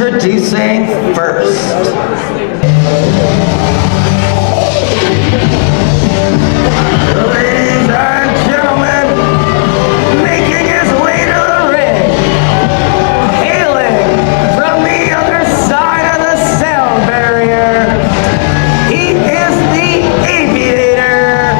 Introducing first. Ladies and gentlemen, making his way to the ring, hailing from the other side of the sound barrier, he is the Aviator,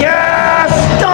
Gaston!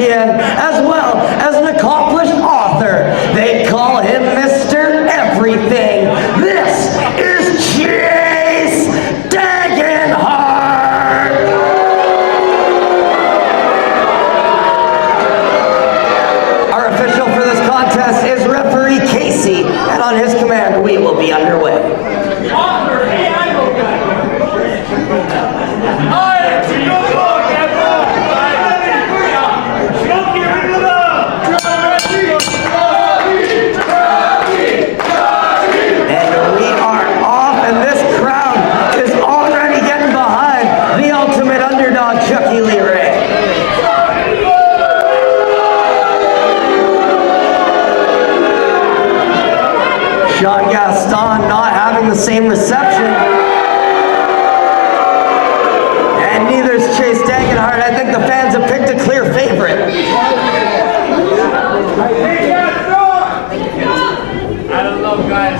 champion, as well as an accomplished author. They call him Mr. Everything. This is Chase Degenhardt. Our official for this contest is referee Casey, and on his command, we will be underway. Gaston not having the same reception. And neither is Chase Degenhardt. I think the fans have picked a clear favorite. I don't know, guys.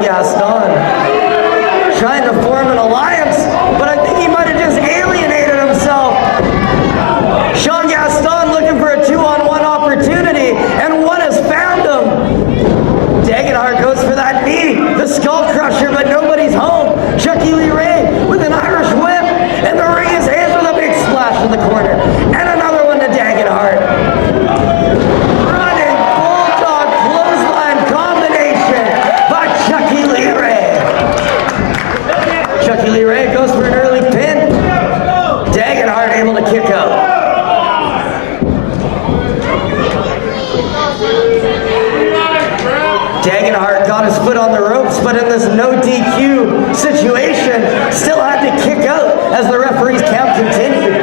Gaston trying to form an alliance, but I think he might have just alienated himself. Sean Gaston looking for a 2-on-1 opportunity, and one has found him. Degenhardt goes for that knee, the skull crusher, but nobody's home. Chucky with an Irish whip, and the ring is his with a big splash in the corner. And another one to Degenhardt. Running bulldog clothesline combination by Chucky goes for an early pin. Degenhardt able to kick out. Degenhardt got his foot on the ropes, but in this no DQ situation, still had to kick out as the referee's count continued.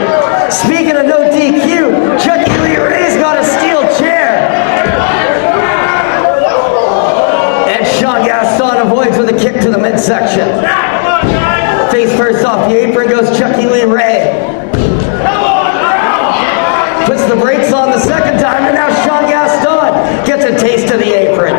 Speaking of no DQ, Chucky Lee's got a steel chair. And Sean Gaston avoids with a kick to the midsection. Face first off the apron goes Chucky Leigh. Puts the brakes on the second time, and now Sean Gaston gets a taste of the apron.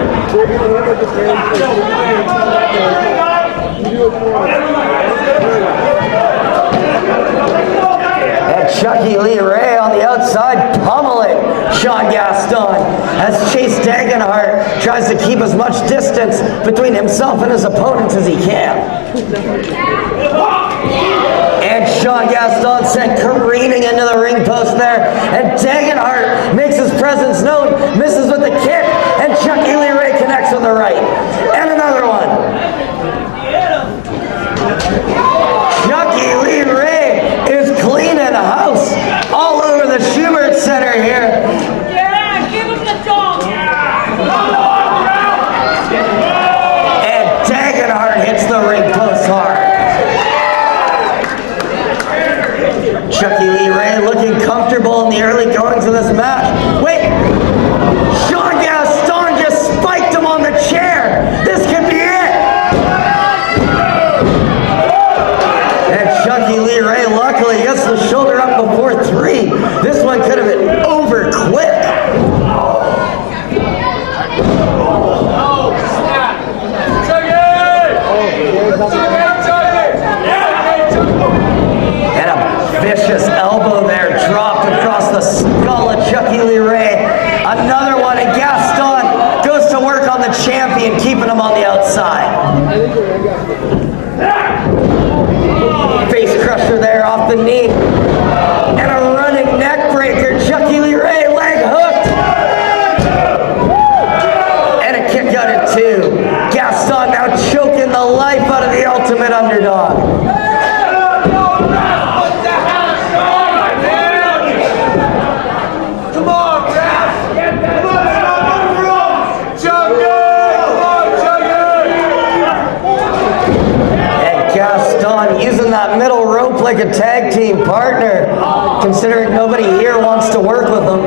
And Chucky Leigh on the outside pummeling Sean Gaston as Chase Degenhardt tries to keep as much distance between himself and his opponents as he can. And Sean Gaston sent careening into the ring post there, and Degenhardt makes his presence known, misses with the kick, and Chucky Leigh connects with the right. And another one. Chucky Leigh is cleaning house all over the Schubert Center here. Yeah, give him the dog. And Degenhardt hits the ring post hard. Chucky Leigh looking comfortable in the early goings of this match. Wait, Sean Gaston just spiked him on the chair. This could be it. And Chucky Leigh luckily gets the shoulder up before 3. This one could have been over quick. And a vicious elbow there dropped across the skull of Chucky Leigh. Another one, and Gaston goes to work on the champion, keeping him on the outside. Face crusher there off the knee. And a running neck breaker. Chucky Leigh leg hooked. And a kick out at 2. Gaston now choking the life out of the ultimate underdog. Come on, Raph! Come on, Chucky! And Gaston using that middle rope like a tag tag team partner, considering nobody here wants to work with them.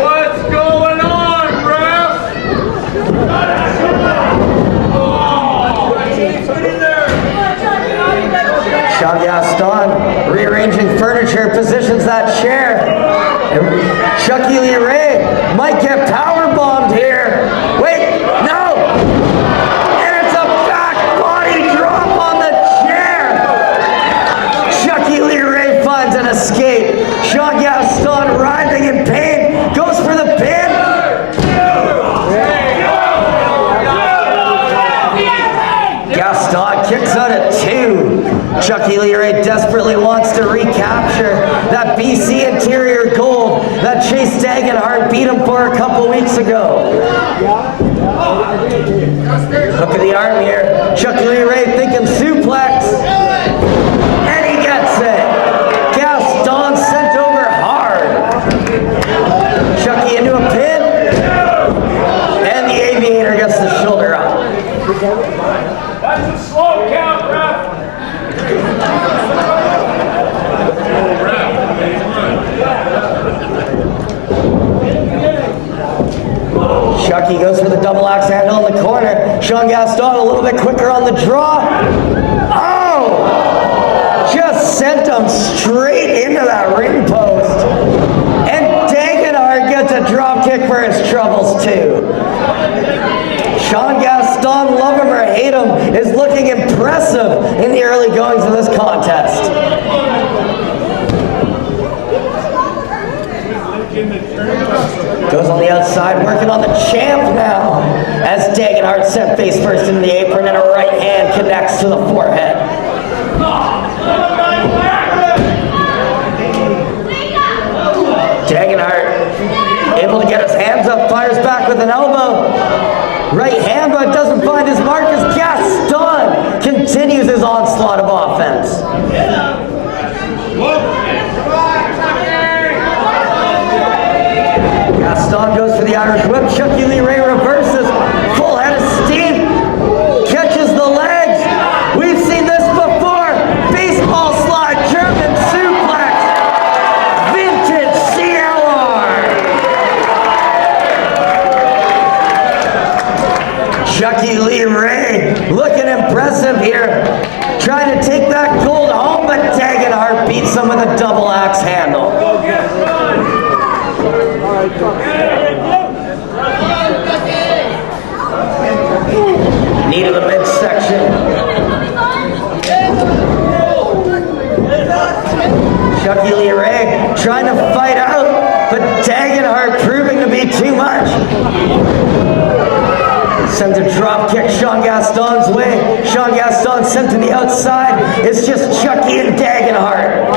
What's going on, ref? Sean Gaston rearranging furniture, positions that chair. And Chucky Lee Ray might get power bombed here. Wait, no! And it's a back body drop on the chair. Chucky Lee Ray finds an escape. Sean Gaston writhing in pain, goes for the pin. Gaston kicks out at 2. Chucky Lee Ray desperately wants to recapture that BC interior gold that Chase Degenhardt beat him for a couple weeks ago. Look at the arm here. Chucky Lee Ray thinking suplex. And he gets it. Gaston sent over hard. Chucky into a pin. And the Aviator gets the shoulder up. That's a slow count, ref. Chucky goes for the double axe handle in the corner. Sean Gaston a little bit quicker on the draw. Oh! Just sent him straight into that ring post. And Degenhardt gets a drop kick for his troubles too. Sean Gaston, love him or hate him, is looking impressive in the early goings of this contest. Goes on the outside, working on the champ now. As Degenhardt sent face first into the apron and a right hand connects to the forehead. Degenhardt able to get his hands up, fires back with an elbow. Right hand, but doesn't find his mark as Gaston continues his onslaught of offense. Gaston goes for the Irish whip. Chucky Lee Ray reverses. Full head of steam. Catches the legs. We've seen this before. Baseball slide. German suplex. Vintage CLR. Chucky Lee Ray looking impressive here. Trying to take that gold home, but Degenhardt beats him with a double axe handle. Knee to the midsection. Chucky Lee Ray trying to fight out, but Degenhardt proving to be too much. Sends a drop kick Sean Gaston's way. Sean Gaston sent to the outside. It's just Chucky and Degenhardt.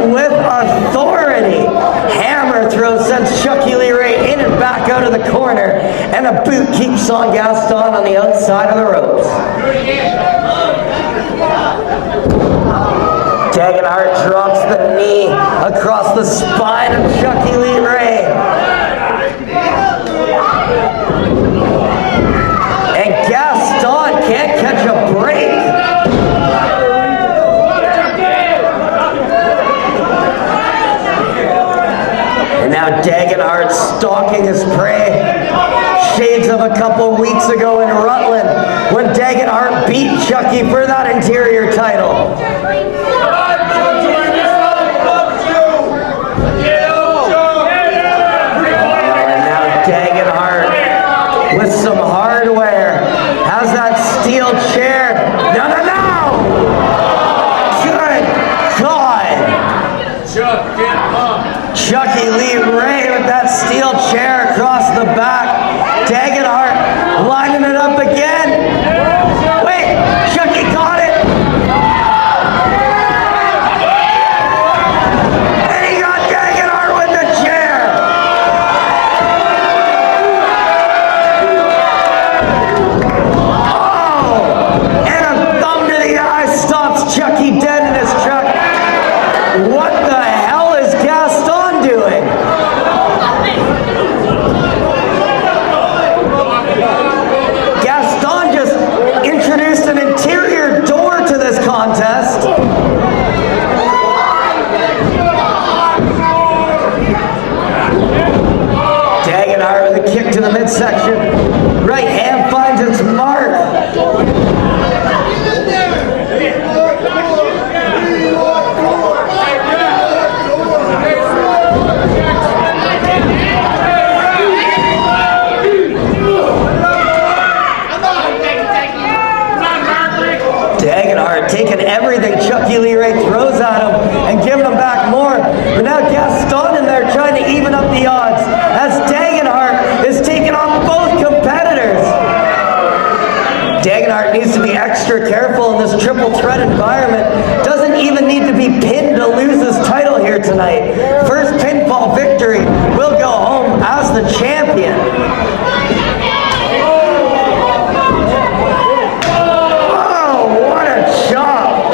With authority. Hammer throw sends Chucky Lee Ray in and back out of the corner, and a boot keeps on Gaston on the outside of the ropes. Degenhardt drops the knee across the spine of Chucky Lee Ray. And Gaston can't catch a break. Now Degenhardt stalking his prey. Shades of a couple weeks ago in Rutland when Degenhardt beat Chucky for that interior title. And now Degenhardt with some hardware has that steel chair. No, no, no! Good God! Chuck, get up. Chucky Lee Ray with that steel chair across the back. Degenhardt lining it up again. Wait, Chucky got it. And he got Degenhardt with the chair. Oh, and a thumb to the eye stops Chucky dead in his truck. lose his title here tonight. First pinfall victory will go home as the champion. Oh, what a chop!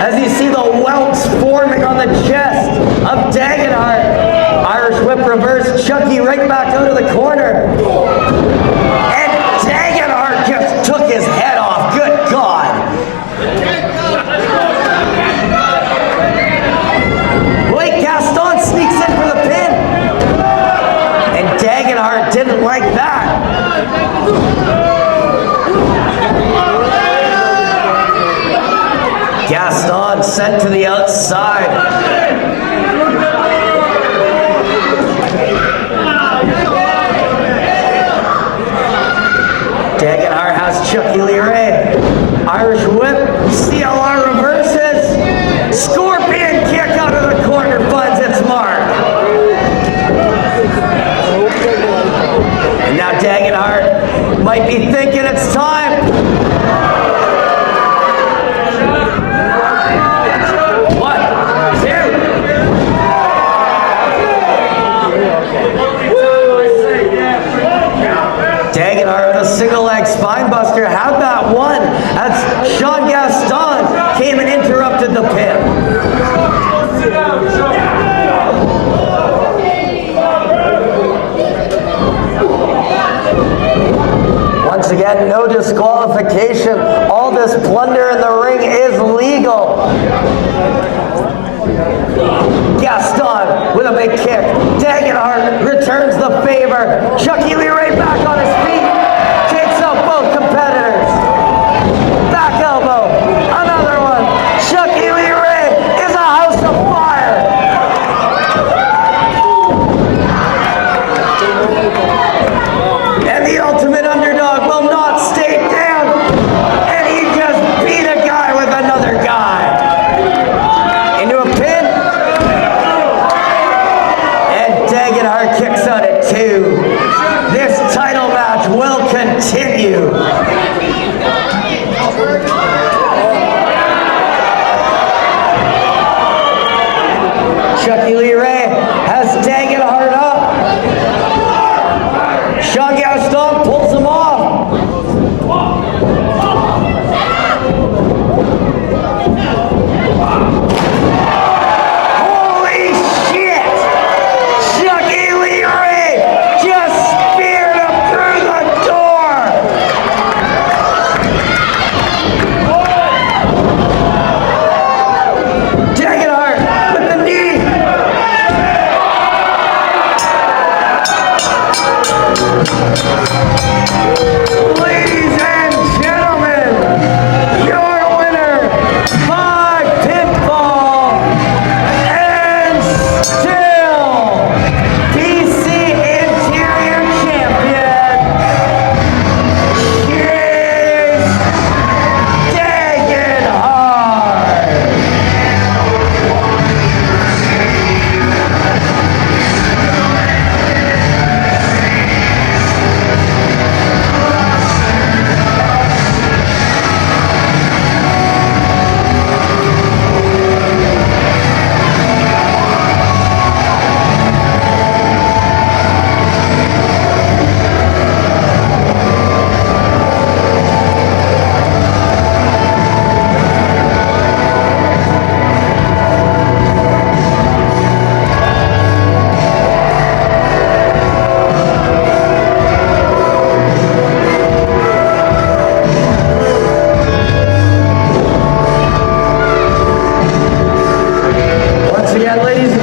As you see the welts forming on the chest of Degenhardt. Irish whip reverse, Chucky right back out of the corner. And Degenhardt just took his head off. Good God. Wait, Gaston sneaks in for the pin. And Degenhardt didn't like that. Gaston sent to the outside. Degenhardt has Chucky Leigh. Irish whip, CLR reverses. Scorpion kick out of the corner finds its mark. And now Degenhardt might be thinking it's time. One, two. Degenhardt with a single leg spine buster. Had that one as Sean Gaston came and interrupted the pin. Once again, no disqualification. All this plunder in the ring is legal. Gaston with a big kick. Degenhardt returns the favor. Chucky Leigh back on his feet. Takes out both competitors. Back elbow. Another one. Chucky Leigh is a house of fire. And the ultimate underdog will not stay down. And he just beat a guy with another guy. Into a pin. And Degenhardt kicks out at 2. This title match will continue. Chucky Leigh has Degenhardt up. Sean Gaston pulls him off. Holy shit! Chucky Leigh just speared him through the door. Degenhardt with the knee. Ladies and gentlemen, your winner by pinfall and still PC Interior Champion is Degenhardt. Once again, ladies